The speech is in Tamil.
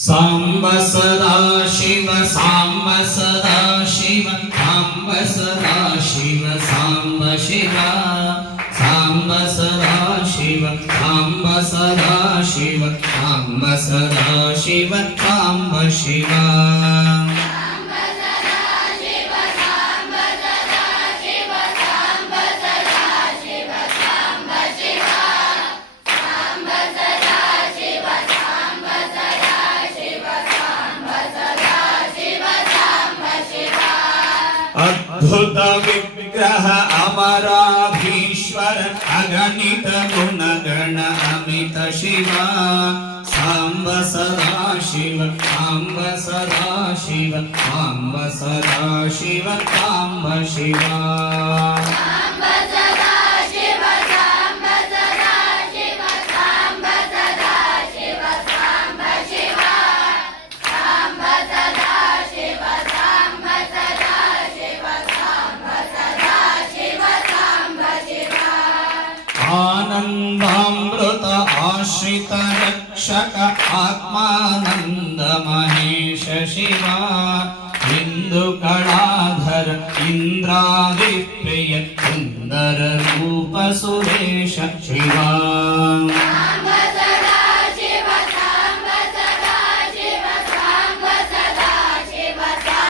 சாம்ப சதா சிவ சாம்ப சதா சிவ சாம்ப சதா சிவ சாம்ப சிவ சாம்ப சதா சிவ சாம்ப சதா சிவ சாம்ப சதா சிவ சாம்ப சிவா अद्भुत विग्रह अमराधीश्वर अगणित गुणगण अमित शिवा साम्ब सदा शिव साम्ब सदा शिव साम्ब सदा शिव साम्ब शिवा म्बामृत आश्रितरक्षक आत्मानन्दमहेश शिवा हिन्दुकणाधर इन्द्रादिप्रिय सुन्दररूप सुरेश शिवा।